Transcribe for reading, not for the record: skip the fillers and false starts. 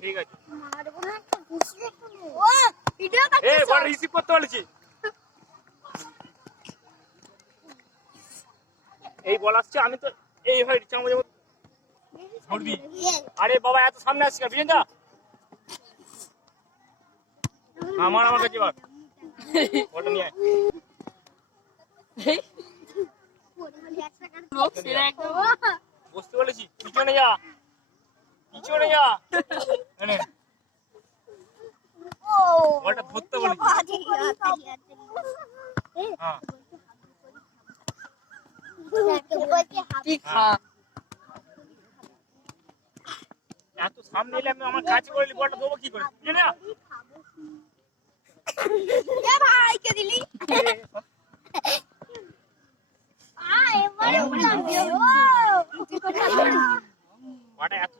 ঠিক আছে রিসিভ করতে বলেছি এই বল আসছে আমি তো এই হয় ধরবি আরে বাবা এত সামনে আসছি বিজেন্দা আমার কাছে বল ওটা নিয়ে বসতে বলেছি পিছনে যা ওটা ধরতে বলেছি এত সামনে এলে আমি আমার কাছে করে বলটা দেবো কি করে ভাইকে দিলি এত